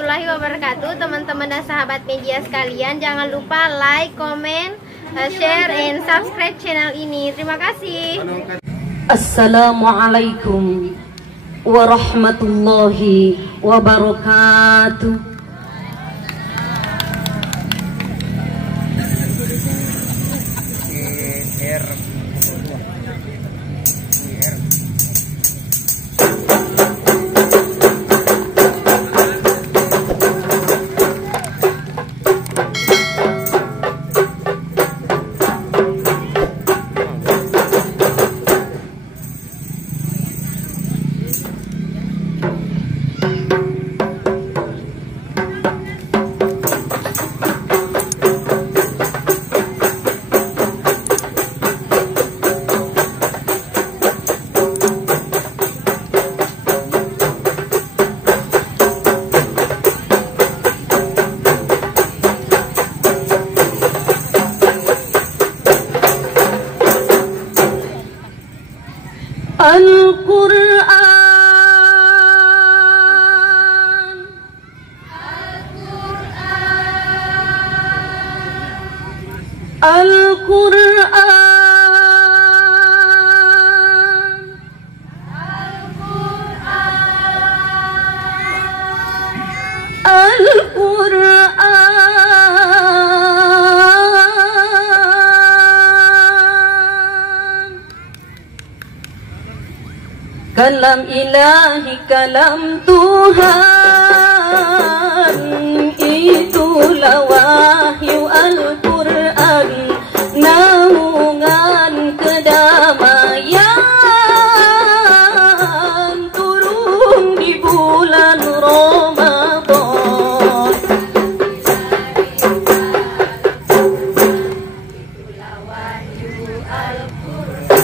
warahmatullahi wabarakatuh. Teman-teman dan sahabat media sekalian, jangan lupa like, comment, share, and subscribe channel ini. Terima kasih. Assalamualaikum warahmatullahi wabarakatuh. Kalam ilahi, kalam Tuhan, itulah wahyu Al-Quran, naungan kedamaian, turun di bulan Ramadan. Itulah wahyu Al-Quran.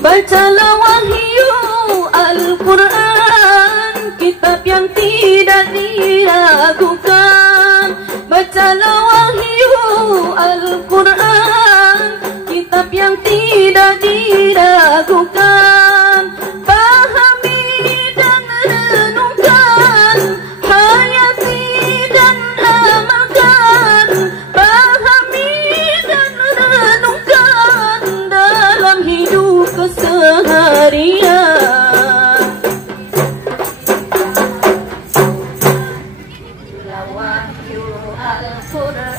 Bacalah wahyu Al-Quran, kitab yang tidak diragukan. Bacalah wahyu Al-Quran, kitab yang tidak diragukan. Pahami dan renungkan, hayati dan amalkan. Pahami dan renungkan dalam hidup keseharian. Itulah wahyu Al-Quran.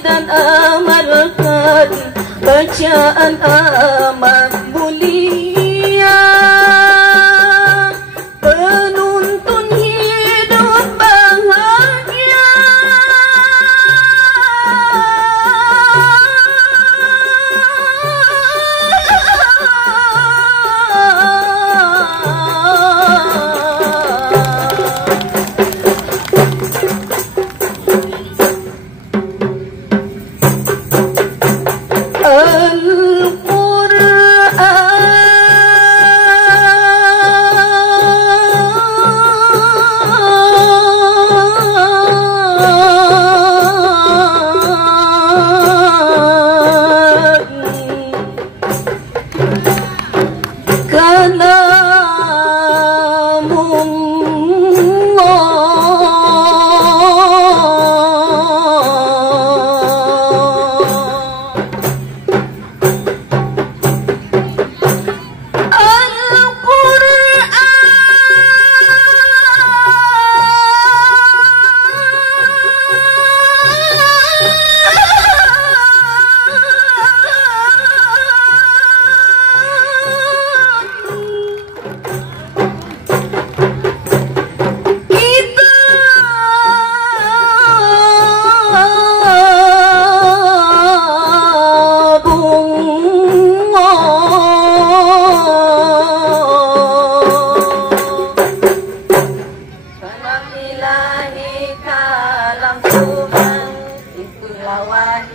Dan amalkan bacaan amat mulia, penuntun hidup bahagia.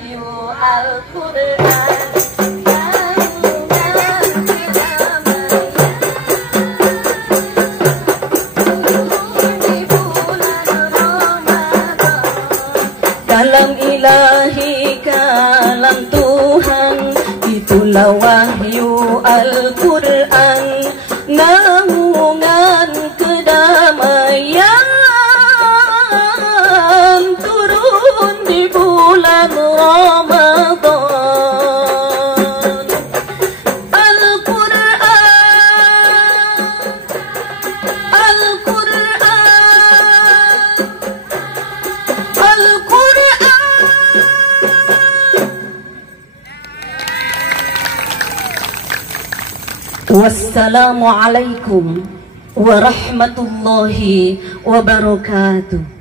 wahyu Al-Quran. Kalam ilahi, kalam Tuhan, itulah wahyu Al-Quran. Naungan kedamaian turun di bulan Ramadan. Al-Quran, Al-Quran, Al-Quran. Wassalamualaikum warahmatullahi wabarakatuh.